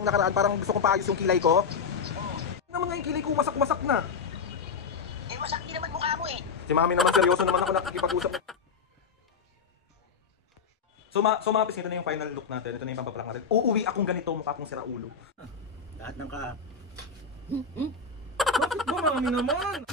Nung nakaraan parang gusto kong paayos yung kilay ko. Naman nga yung kilay ko, wasak-wasak na. Eh, wasak din naman mukha mo eh. Si mami naman, seryoso naman ako nakikipag-usap. So mapis, ito na yung final look natin. Ito na yung pampaplak natin. Uuwi akong ganito, mukha akong sira ulo. Lahat ng ka... Bakit ba mami naman?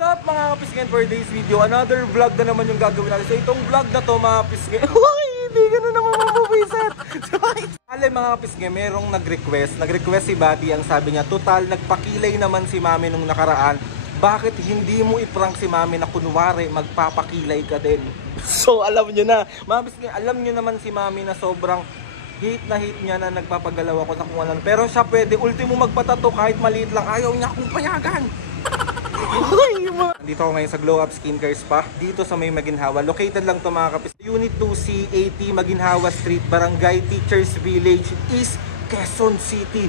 What's up mga kapisngin, for today's video, another vlog na naman yung gagawin natin. So itong vlog na to mga kapisngin, uy, hindi ka na naman mabubisit. Alam mga kapisngin, merong nag-request si Buddy, ang sabi niya, total, nagpakilay naman si mami nung nakaraan. Bakit hindi mo i-prank si mami na kunwari magpapakilay ka din? So alam nyo na, mga kapisngin, alam nyo naman si mami na sobrang hate niya na nagpapagalaw ako sa kung ano. Pero siya pwede, ultimo magpatato kahit maliit lang, ayaw niya akong payagan. Dito ako ngayon sa Glow Up Skincare Spa, dito sa may Maginhawa. Located lang to mga kapis. Unit 2C, 80 Maginhawa Street, Barangay Teachers Village, East Quezon City.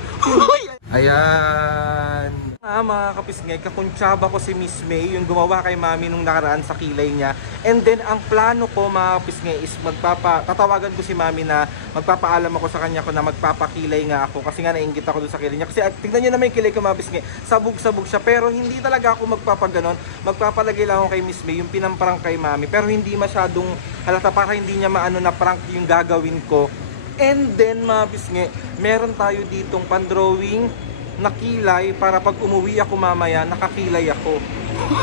Ayan. Mga kapisngay, kakuntsaba ko si Miss May, yung gumawa kay mami nung nakaraan sa kilay niya. And then, ang plano ko mga kapisngay is tatawagan ko si mami na magpapaalam ako sa kanya ko na magpapakilay nga ako. Kasi nga nainggit ako doon sa kilay niya. Kasi tignan niyo naman yung kilay ko mga kapisngay, sabog-sabog siya. Pero hindi talaga ako magpapaganon. Magpapalagay lang ako kay Miss May, yung pinamprank kay mami. Pero hindi masyadong halata, para hindi niya maano na prank yung gagawin ko. And then mga kapisngay, meron tayo ditong pandrawing na kilay para pag umuwi ako mamaya, nakakilay ako.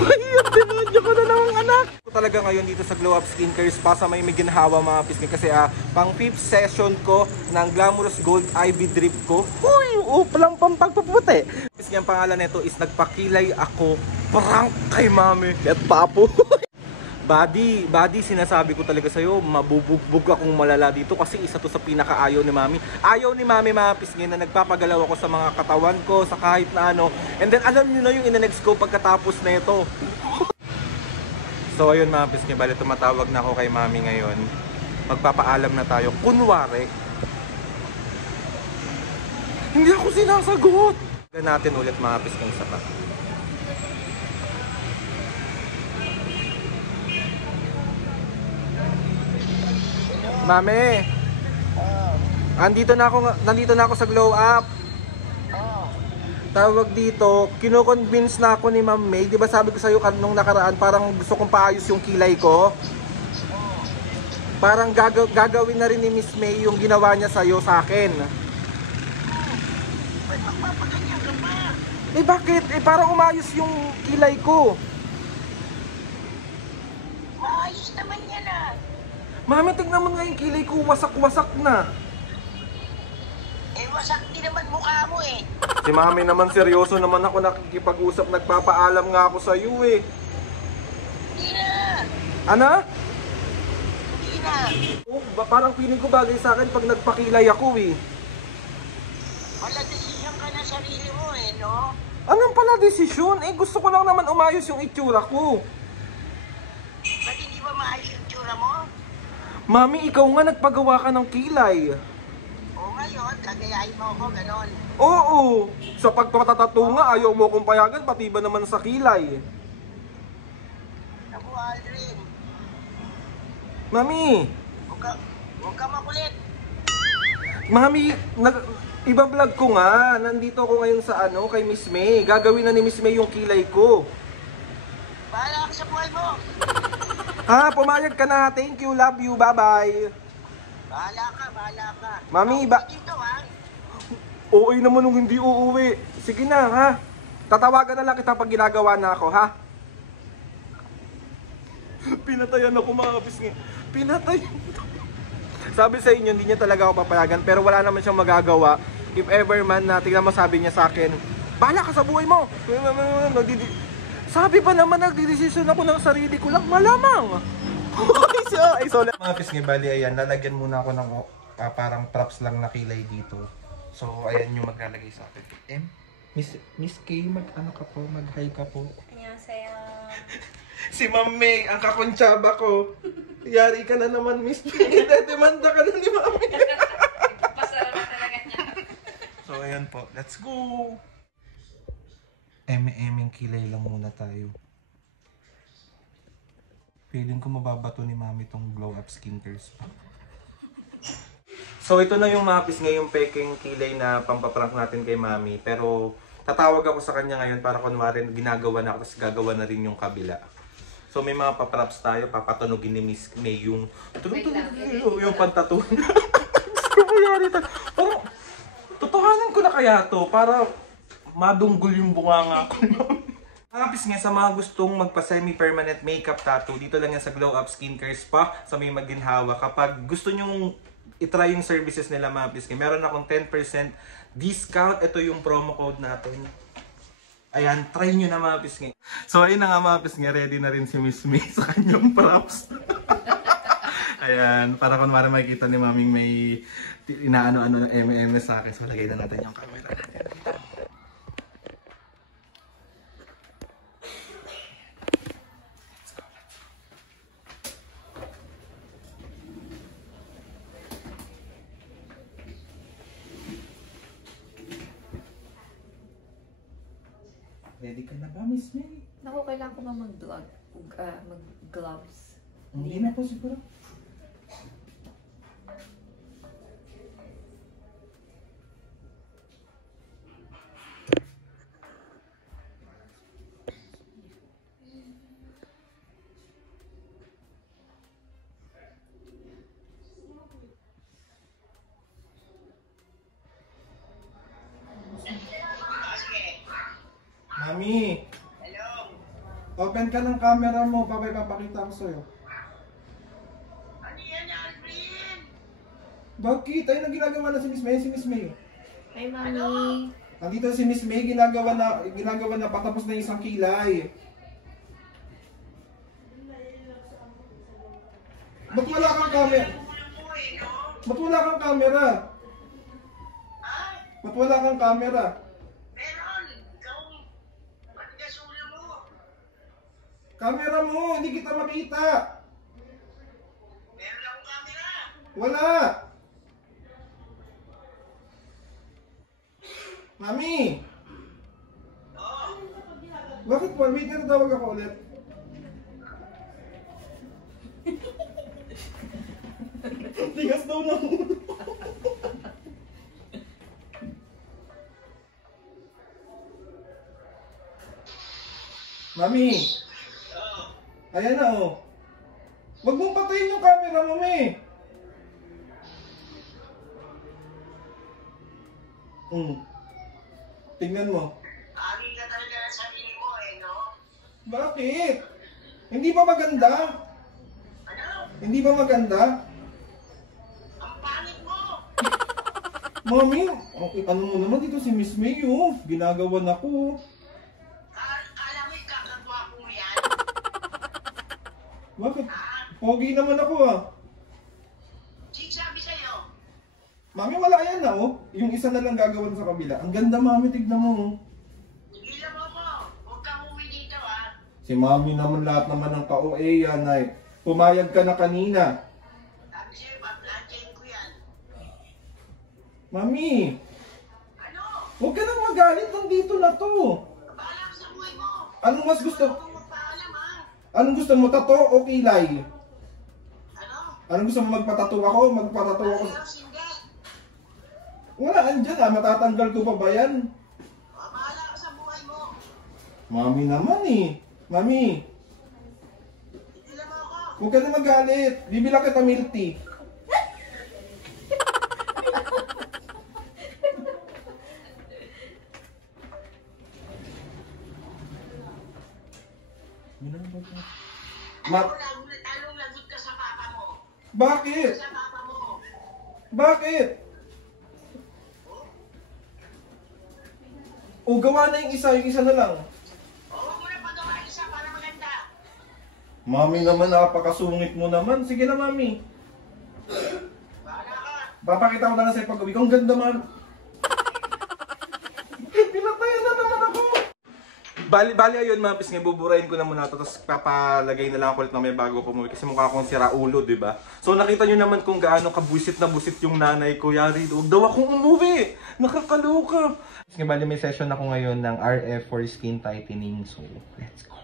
Ayun, dinodyo ko na naman anak. Ako talaga ngayon dito sa Glow Up Skincare Spa sa may Maginhawa mga pisngi. Kasi pang 5th session ko ng Glamorous Gold Ivy Drip ko. Uy, palang pampagpaputi. Pisngi, ang pangalan nito is nagpakilay ako prank kay mami at papo. Buddy, sinasabi ko talaga sa'yo, mabubugbog akong malala dito kasi isa to sa pinakaayaw ni mami. Ayaw ni mami mga pisngin na nagpapagalaw ako sa mga katawan ko, sa kahit na ano. And then alam nyo na yung ina-next ko pagkatapos na ito. So ayun mga pisngin, bali tumatawag na ako kay mami ngayon. Magpapaalam na tayo. Kunwari, hindi ako sinasagot. Tignan natin ulit mga pisngin sa pa. Mami, nandito na ako sa Glow Up. Tawag dito, kino-convince na ako ni Ma'am May. Di ba sabi ko sa'yo nung nakaraan, parang gusto kong paayos yung kilay ko? Parang gagawin na rin ni Miss May yung ginawa niya sa'yo sa akin. Eh bakit? Eh parang umayos yung kilay ko. Maayos naman yan ah. Mami, tignan mo nga yung kilay ko, wasak-wasak na. Eh, wasak din naman mukha mo eh. Si mami naman, seryoso naman ako nakikipag-usap, nagpapaalam nga ako sa iyo eh. Hindi na. Ano? Hindi na. Oh, parang feeling ko bagay sa akin pag nagpakilay ako eh. Wala desisyon ka na sarili mo eh, no? Anong pala desisyon? Eh gusto ko lang naman umayos yung itsura ko. Ba't hindi ba maayos yung tsura mo? Mami, ikaw nga nagpagawa ka ng kilay. O ngayon, gagayahin mo ako, ganon. Oo, sa pagpatatato nga ayaw mo kong payagan, pati ba naman sa kilay? Naku, Aldrin. Mami! Huwag ka makulit. Mami, iba-vlog ko nga. Nandito ako ngayon sa kay Miss May. Gagawin na ni Miss May yung kilay ko. Bahala ka sa buhay mo. Pumayag ka na. Thank you, love you, bye-bye. Bahala ka. Mami, Dito ha. uuwi naman nung hindi uuwi. Sige na, ha? Tatawagan na lang kita pag ginagawa na ako, ha? Pinatayan ako mga kapisngin. Pinatayan. Sabi sa inyo, hindi niya talaga ako papayagan, pero wala naman siyang magagawa. If ever man na, tingnan mo, sabi niya sa akin, bahala ka sa buhay mo. Sabi pa naman, nagdidesisyon ako ng sarili ko lang, malamang. So, mga pisngi, bali, ayan, lalagyan muna ako ng parang props lang na kilay dito. So, ayan yung maglalagay sa akin. Miss K, mag-ano ka po, mag-hi ka po. Annyeonghaseyo. Si Ma'am May, ang kakuntsaba ko. Yari ka na naman, Miss May. Demanda ka na ni Mami. Pasara na talaga niya. So, ayan po. Let's go! Eme-emeng kilay lang muna tayo. Feeling ko mababato ni Mami tong glow up skincare spa. So ito na yung mapis ngayong peking kilay na pampaprank natin kay Mami. Pero tatawag ako sa kanya ngayon para kunwari ginagawa na ako, tapos gagawa na rin yung kabila. So may mga paprops tayo, papatunogin ni Miss May yung pantatun. Gusto ko yari ito. Parang totohanan ko na kaya to para madunggol yung bunganga ko. Kapis nga sa mga gustong magpa-semi-permanent makeup tattoo, dito lang yan sa Glow Up Skincare Spa sa may Maginhawa. Kapag gusto nyong itry yung services nila mga pisngi, meron akong 10% discount. Ito yung promo code natin. Ayan, try nyo na mga pisngi. So ayun na nga mga pisngi, ready na rin si Miss May sa kanyang props. Ayan, para kunwari makikita ni Maming may inaano-ano ng MM sa akin. So lagay na natin yung camera natin. Ready ka na ba, Miss May? Naku, kailangan ko ba mag-gloves? Hindi na po siguro. Mami! Hello? Open ka ng camera mo, papakita ko sa'yo. Ano yan, Alvin? Bakit? Ayun ang ginagawa na si Miss May, Hi, Mami! Nandito si Miss May, ginagawa na patapos na isang kilay. Ba't wala kang camera? Ba't wala kang camera? Ba't wala kang camera? Camera mo, hindi kita makita. Meron akong camera. Wala. Mami. Oo. Bakit po? May tinatawag ako ulit. Tigas daw ng ulo. Mami. Ayan na oh. Huwag mong patayin yung camera mo, May. Tingnan mo. Ari ka talaga ng sarili mo no? Bakit? Hindi ba maganda? Ano? Hindi ba maganda? Ang pangit mo! Mami, okay, ano mo naman dito si Miss May oh. Ginagawan ako. Kala mo ikakagawa ko yan? Bakit? Pogi naman ako ah. Sino sabi sa'yo? Mami, wala yan na oh. Yung isa na lang gagawin sa kabila. Ang ganda, Mami, tignan mo oh. Tigilan mo ko. Huwag kang uwi dito Si Mami naman lahat naman ng ka-OA yan ay. Pumayag ka na kanina. Sabi sa'yo, bablanchain ko yan. Mami, Ano? huwag ka nang magalit. Nandito na to. Bahala ka sa buhay mo. Anong mas gusto? Huwag mong magpaalam Anong gusto mo? Tato o kilay? Ano? Anong gusto mo? Magpatato ako? Magpatato ako? Ayos, hindi. Wala, andyan ah. Matatanggal ko pa ba yan? Bahala ka sa buhay mo. Mami naman eh. Mami, Tigilan mo ako. huwag ka na magalit. Bibila kita milk tea. Anong lagot ka sa papa mo? Bakit? Sa papa mo. Bakit? O gawa na yung isa na lang. Oo, mo na pagawa isa para maganda. Mami naman, napakasungit mo naman. Sige na, Mami. Bahala ka. Papakita ko na lang sa'yo pag-uwi ko. Ang ganda, Mami. Pinatayan na naman ako. Bali ayun, mga pisngi, buburahin ko na muna ito. Tapos papalagay na lang ako ulit na may bago ko umuwi. Kasi mukha akong sira ulo, di ba? So nakita nyo naman kung gaano kabusit na busit yung nanay ko. Yari, huwag daw akong umuwi. Nakakaloka. Pisngi, bali may session ako ngayon ng RF for skin tightening. So, let's go.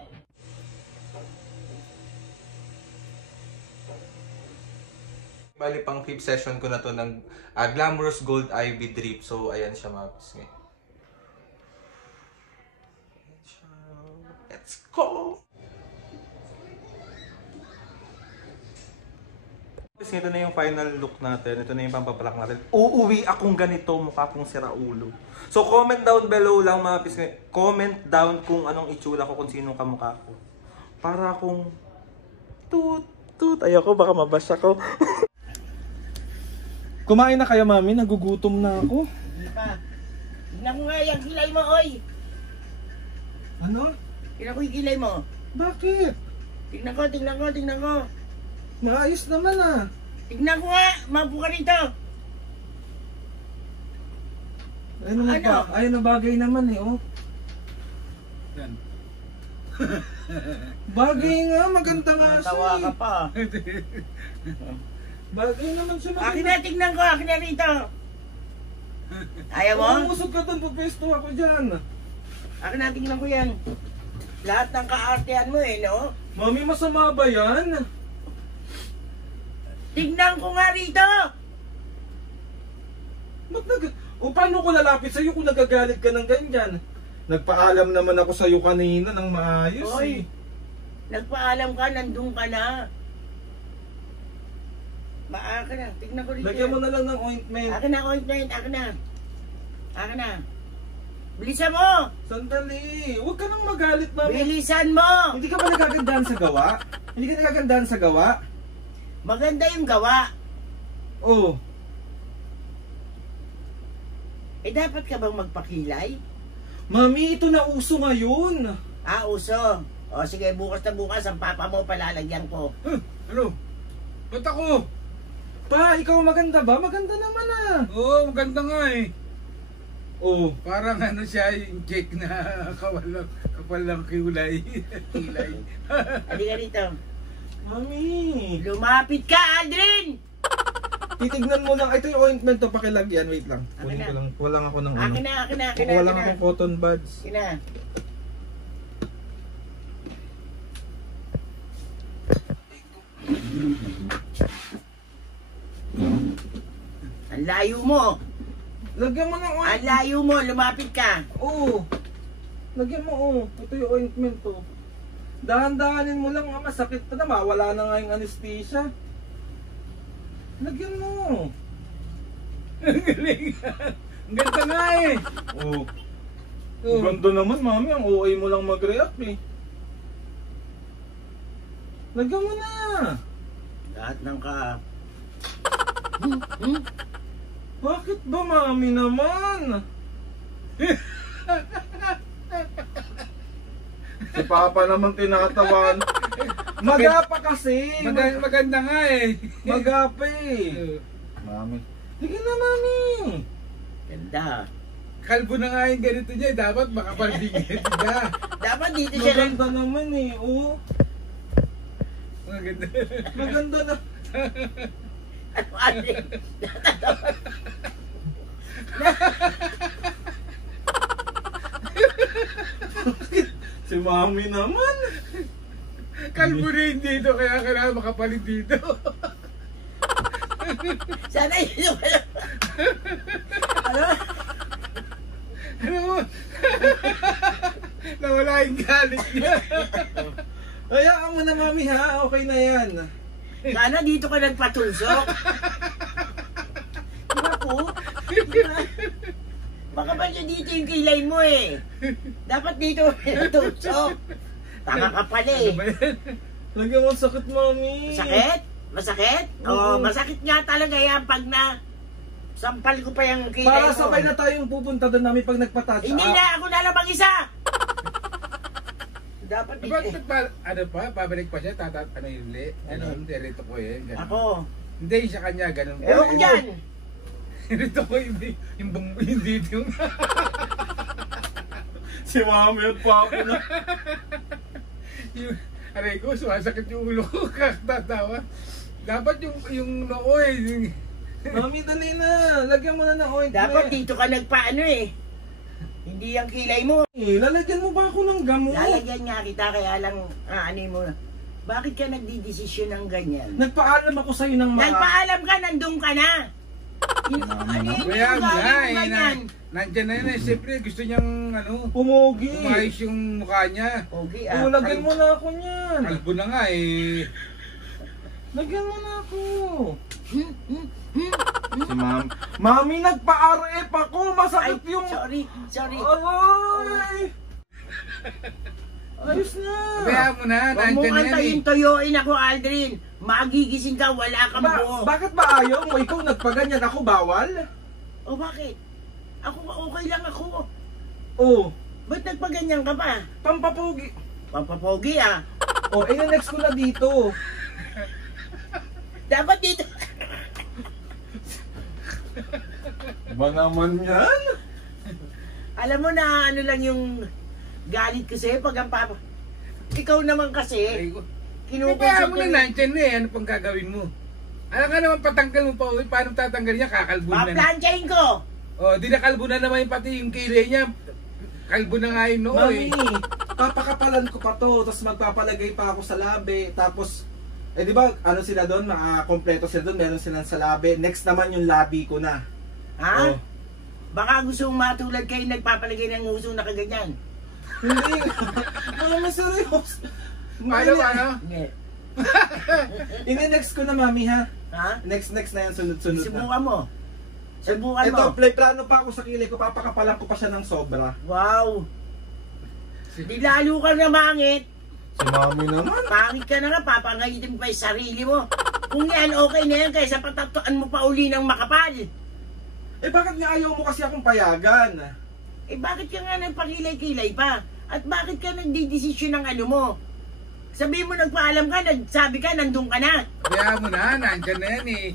Bali pang 5th session ko na to ng Glamorous Gold Ivy Drip. So ayan siya mga pisngi. Let's go! Ito na yung final look natin. Ito na yung pampapalak natin. Uuwi akong ganito, mukha kong siraulo. So comment down below lang mga pisngi. Comment down kung anong itsura ko, kung sinong kamukha ko. Para akong tut. Ayoko, baka mabash ako. Kumain na kayo, mami? Nagugutom na ako. Hindi pa. Tignan ko nga yung kilay mo, oy. Ano? Tignan ko yung kilay mo. Bakit? Tignan ko. Maayos naman ah. Tignan ko nga, mapo ka rito. Ayun naman Ano? pa. Ayun na bagay naman eh, oh. Yan. Bagay nga, maganda nga siya Natawa ka eh. pa. Bagay naman siya. Akin na, tignan ko, akin na rito. Ayaw mo? Umusog ka doon, pupesto ako dyan. Akin na, tignan ko yan. Lahat ng kaartehan mo eh, no? Mami, masama ba yan? Tignan ko nga rito! O paano ko lalapit sa'yo kung nagagalit ka ng ganyan? Nagpaalam naman ako sa'yo kanina ng maayos Hoy, eh. nagpaalam ka, nandun ka na. Baka na, tignan ko rito. Lagyan mo na lang ng ointment. Akin na, ointment, akin na. Akin na. Bilisan mo! Sandali. Huwag ka nang magalit, mami. Bilisan mo! Hindi ka ba nagagandahan sa gawa? Hindi ka nagagandahan sa gawa? Maganda yung gawa. Oo. Eh, dapat ka bang magpakilay? Mami, ito na uso ngayon. Ah, uso. O sige, bukas na bukas, ang papa mo palalagyan ko. Ano? Ba't ako? Pa, ikaw maganda ba? Maganda naman ah. Oo, maganda nga eh. Oo. Parang ano siya, yung cake na kapalang kilay. Kilay. Halika rito. Mami. Lumapit ka, Aldrin! Titignan mo lang. Ito yung ointment to, pakilagyan. Wait lang. Akin na. Kunin ko lang. Wala ako ng Akin na. Kukuha lang akong cotton buds. Akin na. Ang layo mo. Lagyan mo ng Ang ointment. layo mo, lumapit ka. Oo. Lagyan mo, oh. Ito yung ointment to. Dahan-dahanin mo lang, masakit pa na. Mawala na nga yung anesthesia. Lagyan mo. Ang galing. Ang ganda nga eh. Oo. Oo. Ganda naman, mami. Ang OA mo lang mag-react eh. Lagyan mo na. Lahat ng ka... Bakit ba, mami naman? Si Papa naman tinatawan. Magapa kasi. Maganda nga eh. Magapa eh. Mami. Sige na, mami. Ganda. Kalbo na nga yung ganito niya. Dapat makapalbingit ka. Dapat dito siya lang... Maganda naman eh. Oo. Maganda. Maganda na. Ano, Aldrin? Si mami naman. Kalbo rin dito. Kaya kailangan makapalit dito. Sana yun yung... Ano? Ano mo? Nawala yung galit niya. Hayaan mo na, mami, ha? Okay na yan. Sana dito ka nagpatulsok. Diba po? Diba? Baka ba niya dito yung kilay mo eh. Dapat dito pinatulsok. Tanga ka pala eh. Ano ba yan? Lagyan mo sakit, mami. Masakit? Masakit? Oo, masakit nga talaga yan pag na... Sampal ko pa yung kilay Para mo. sabay na tayong pupunta doon namin pag nagpa-touch Hindi up. na, ako na lang mag-isa. Dapat dito Ba't eh. ano pa? Babalik pa siya? Ano yung li? Ano? Rito ko yun. Ganun. Ako. Hindi, sa kanya. Ganun. Ewan ko dyan. Rito ko hindi. Yung dito yung... Si mami at papa na. yung aray ko, sumasakit yung ulo ko. Kakatawa. Dapat yung noo eh. Mami, dali na. Lagyan mo na ng ointment. Dapat dito ka nagpaano eh. Hindi yung kilay mo. Lalagyan mo ba ako ng gamot? Lalagyan nga kita kaya lang ano mo. Bakit ka nagdidesisyon ng ganyan? Nagpaalam ako sa'yo ng Nagpaalam ka, nandun ka na. Ano yung Kaya mo ugali na, mo ganyan? nandyan na yun eh. Siyempre gusto niyang Pumogi. umayos yung mukha niya. Okay, Lagyan mo na ako niyan. Kalbo na nga eh. Lagyan mo na ako. Si ma'am. Mami, nagpa-RF ako. Masakit yung... Sorry. Aray! Ayos na. Kaya mo na, Huwag mo nandyan na yan eh. antayin, tuyuin ako, Aldrin. Magigising ka, wala kang buo. Bakit ba ayaw mo? Ikaw nagpaganyan ako, bawal? O bakit? Ako, okay lang ako. Oh, Ba't nagpaganyan ka pa? pampapogi. Pampapogi ah. Oh, next ko na dito. Dapat dito. Ba naman yan? Alam mo na ano lang yung galit ko sa'yo pag ang papa. Ikaw naman kasi, Kaya mo kinukonsulta na, nandyan na eh. Ano pang gagawin mo? Alam ka naman patanggal mo pa ulit. Paano tatanggal niya? Kakalbo na. Paplansyahin ko. Oh, di na kalbo na naman yung pati yung kilay niya. Kalbo na nga yung noo Mami, eh. papakapalan ko pa to, tapos magpapalagay pa ako sa labi, tapos, di ba, ano sila doon, kompleto sila doon, meron silang sa labi. Next naman yung labi ko na. Ha? Oh. Baka gusto mong matulad kayo nagpapalagay ng uso na kaganyan. Hindi, mami, seryoso. Paano? Next ko na, mami, ha? Ha? Next na yan, sunod-sunod na. Subukan mo. Subukan Ito, mo. plano pa ako sa kilay ko, papakapalan ko pa siya ng sobra. Wow. Di lalo ka na mangit. Si mami naman. Pangit ka na nga, papangayitin pa yung sarili mo. Kung yan, okay na yan kaysa patatuan mo pa uli ng makapal. Bakit nga ayaw mo kasi akong payagan? Bakit ka nga nagpakilay-kilay pa? At bakit ka nagdidesisyon ng ano mo? Sabihin mo nagpaalam ka, nagsabi ka, nandun ka na. Kaya mo na, nandyan na yan eh.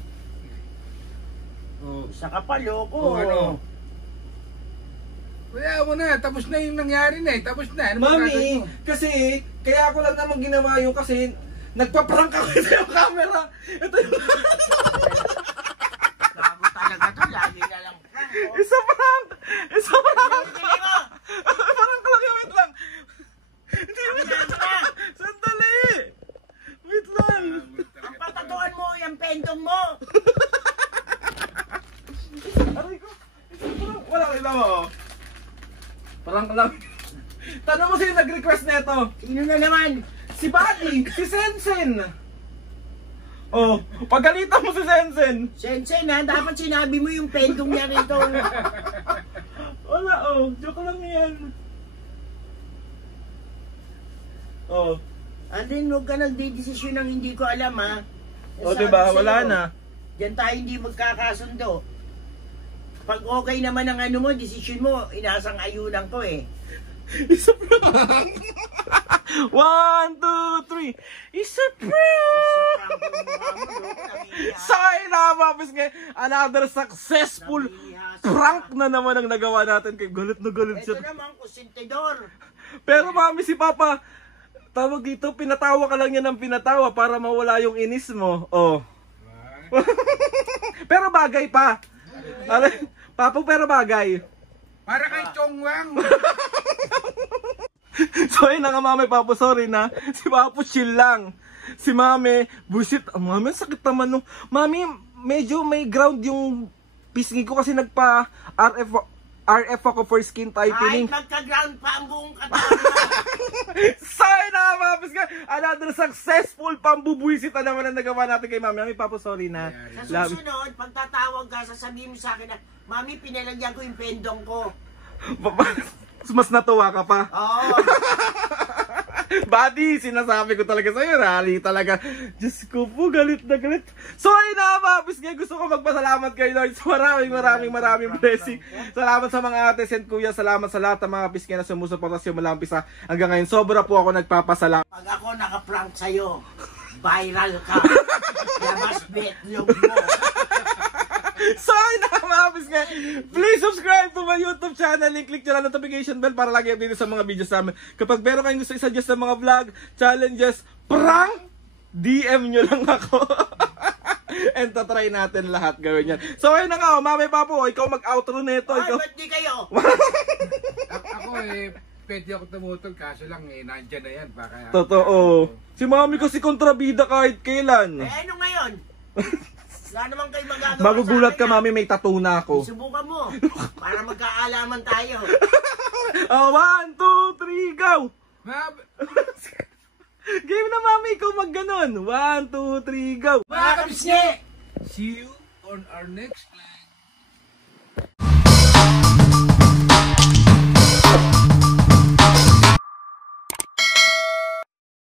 Oh. Sa kapalo ko. Oh, ano? Kaya mo na, tapos na yung nangyari na eh. Tapos na. Ano bang gagawin Mami, mo? kasi kaya ako lang naman ginawa yung kasi nagpa-prank ako sa yung camera. Ito yung Gago talaga to, lagi na lang prank. Oh. isa prank! Isa prank! Tuloy mo! Prank lang yun, wait lang. Hindi mo Ano? Sandali! Wait lang. Ang patatuan mo, yung pendong mo. Aray ko. Prank. Wala kayo lang oh. Prank lang. Tanong mo sino nag-request nito. Sino na naman? Si Buddy, si Sensen. Oh, pagalitan mo si Sensen. Sensen ha, dapat sinabi mo yung pendong niya rito. Wala oh, joke lang yan. Oh. Andin, huwag ka nagdidesisyon ng hindi ko alam ha. O Sabi diba, sa'yo, wala na. Diyan tayo hindi magkakasundo. Pag okay naman ang ano mo, desisyon mo, inasang ayunan ko eh. It's a prank! 1, 2, 3! It's a prank! Sorry na, mapis nga. Another successful prank na naman ang nagawa natin. Kay galit na galit Ito siya. naman, kusintidor. Pero mami, si Papa, tawag dito, pinatawa ka lang yan ng pinatawa para mawala yung inis mo. Oh. Pero bagay pa. Papa, pero bagay. Para kay Chongwang. So ayun na nga mami, Papo, sorry na. Si Papo chill lang. Si mami, bullshit. Mami, sakit naman no. Mami, medyo may ground yung pisngi ko kasi RF ako for skin Ay, tightening. magka-ground pa ang buong katawan. Sorry na, mapis ka. Another successful pambubuisit na naman ang nagawa natin kay mami. Mami, Papo, sorry na. Sa susunod, pag tatawag ka, sasabihin mo sa akin na, Mami, pinalagyan ko yung pendong ko. Mas natuwa ka pa. Oo. Buddy, sinasabi ko talaga sa'yo, rally talaga. Diyos ko po, galit na galit. So ayun na, mapis nga, gusto ko magpasalamat kay Lord sa maraming blessing. Salamat sa mga ates and kuya, salamat sa lahat ng mga pisngi na sumusuporta sa mula umpisa hanggang ngayon. Sobra po ako nagpapasalamat. Pag ako nakaprank sa'yo, viral ka. Labas betlog mo. So ayun na, mapis nga, please subscribe to my YouTube channel and click nyo lang notification bell para lagi update sa mga videos namin. Kapag meron kayong gusto i-suggest sa mga vlog, challenges, prank, DM nyo lang ako. And tatry natin lahat gawin yan. So ayun na nga, Mami Papo, ikaw mag-outro nito. Ay, Ikaw... ba't di kayo? Ako eh, pwede ako tumutol, kaso lang nandyan na yan. Baka, Totoo. Si mami kasi kontrabida kahit kailan. Eh ano ngayon? Wala naman kayo magagawa Magugulat ka sa akin, mami, may tattoo na ako. Subukan mo. Para magkaalaman tayo. Oh, 1, 2, 3, go! Ma- Game na mami, ikaw mag ganon. 1, 2, 3, go! Mga kapisngi! See you on our next play.